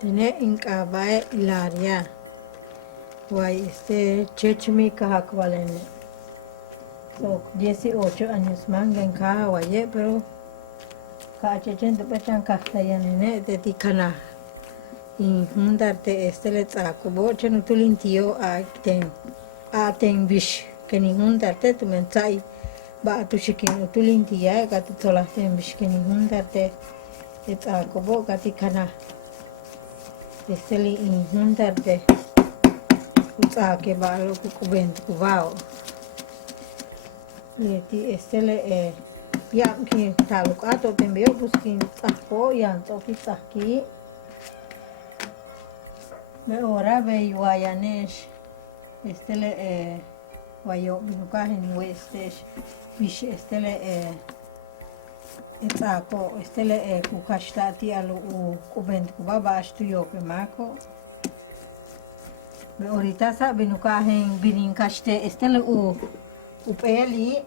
Tene incabae ilaria. Guay, chechmi cajacualene. So, 18 años manga en Cahawaye, pero Cachechen de Pechan Castayanene de Ticana. Y hundarte le tracubo, chenutulintio a ten bish, que ni hundarte tu mensai. Ba tu chikin utulintia, gatu tolasten bish, que ni hundarte le tracubo, gaticana. Li hundarte. Utake balo kukubent kuvao. Leti le yang ki taluk ato tembeo buskin tako yang toki taki. Me ora ve yuayanesh le wayo binukahin westesh bish le etako le kukashtati alu kubent kubaba ashtu yoke mako. Me ahorita sa binukahin bininkaste le upeli.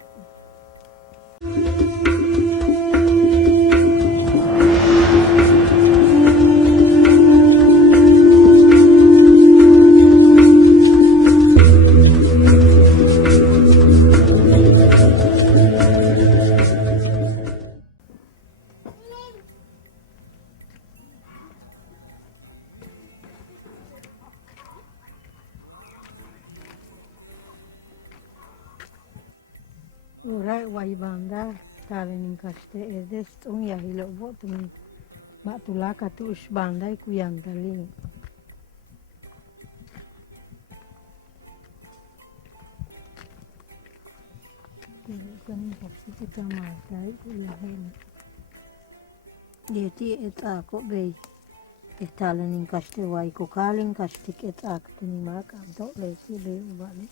Ora waibanda talenin kaste edes tung ya hilo bo tung matula katu usbanda ikuyang tali. Kan kaste kita mata ikuyang. Yeti etako bei talenin kaste wai ko kalin kaste etak tini maka do leki bei ubani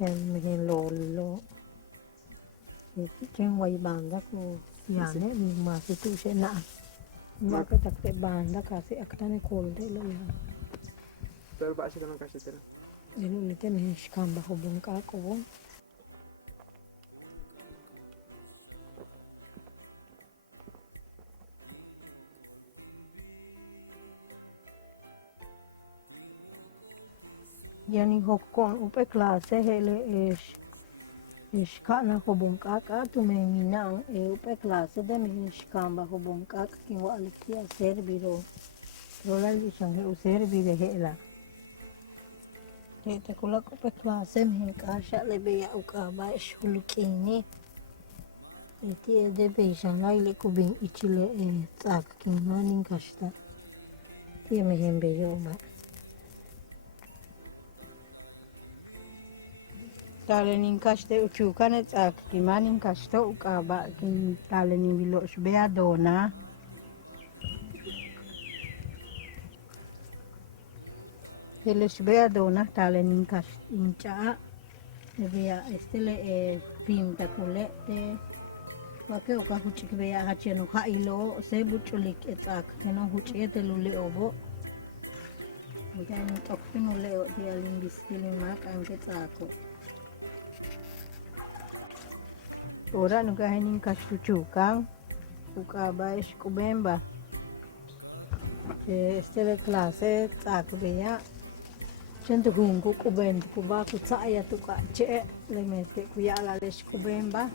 yang mehen lolo. Trên quay bàn đó cô nhà này mình mà cái tu sẽ nặng mà cái tập cái bàn đó cả sẽ cái này cool đấy luôn ya. Pero ba siya naman kasi tira. Ini ni kan hishkam ba hubung ka ko. Yani hokkon upe klase hele Ishkana hobunka tu me minang upe klase de me ishkamba hobunka ki wa alikia serbiro rola li shange u serbire hela te kula upe klase me kasha le be ya ukaba shulukini eti de be shanga ile kubin ichile tak kimanin kashta ti me hembe yo ma talenin kaste uchukan tsak kimanin kaste ukaba kin talenin bilo shbea dona hele shbea dona talenin kaste incha bea estele pim takule te wake oka huchik bea hacheno khailo se buchulik tsak keno huchete lule obo dan tokpinu leo dia limbis makan ke tsako. Ora nuka hening kastuchukang ukaba kubemba stele klase takbeya chentu hungu kubend kuba kutsaya tuka che lemete kuyala les kubemba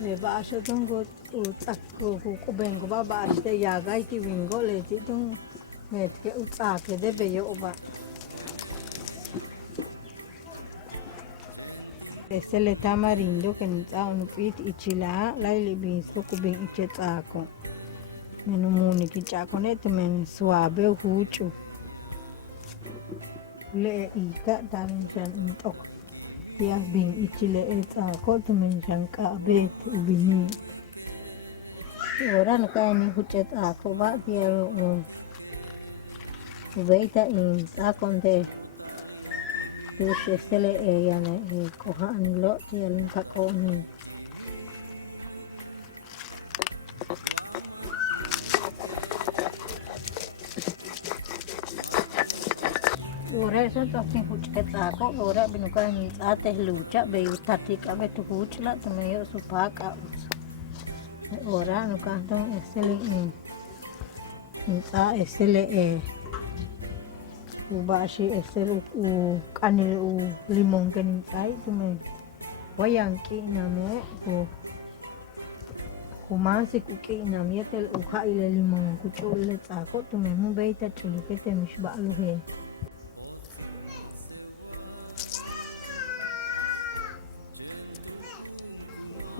le basho tungo utakko kubengo baba aste yagai ki wingo le tung metke utsake de beyo oba le tamarindo che non sa un pit ichila lai le binso kubin ichetako menu muni ki chakonet men suabe huchu le ika dan jan intok ya bin ichile etako men jan ka bet ubini ora naka ni huchet ako ba dia ubeita in akonde stele yana kohan lo tialin takoni ora sa tokin huchket ako ora binuka ni ate lucha be utatik abe tu huchla tumeyo supaka ora nuka tong stele insa estele ubashi estele u kanil u limon kenin sai tume wayang ki name u kumasi ku ki name tel u khaile limon ku chule ta ko tume mu beita chulu ke te mishba alu he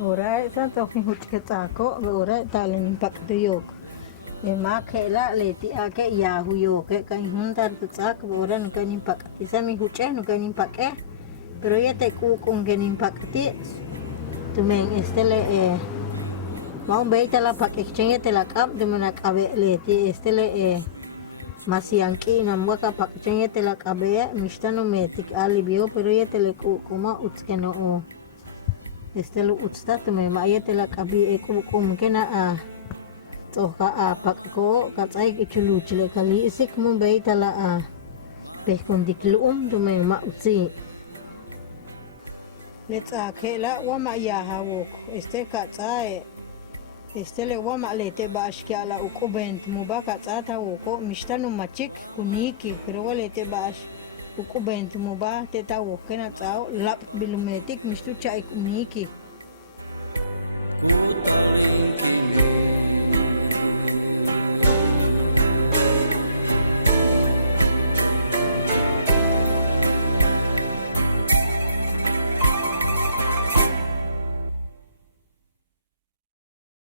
ora sa to ki hut ke ta ko ora talen pak tu yok ma khela leti ake ya huyo ke kan hundar tu tsak boran kan impakti sami huche no kan impake pero ya te ku con kan impakti tu men estele mau beita la pak exchange te la kap de mana kabe leti estele masianki na mwaka pak exchange te la kabe mistano metik alibio pero ya te le ku kuma utskeno o estele utsta tu men ma ya te la kabi ku kena toka pak ko katsai kichulu chile kali isik mo beita la pehkondikluum tu men ma utsi letsa khela wa ma ya hawok este katsai este le wa ma lete ba ashkiala ukubent mo ba katsata woko mishtanu machik kuniki pero wa lete ba ukubent mo ba teta wokena tsao lap bilumetik mishtu chai kuniki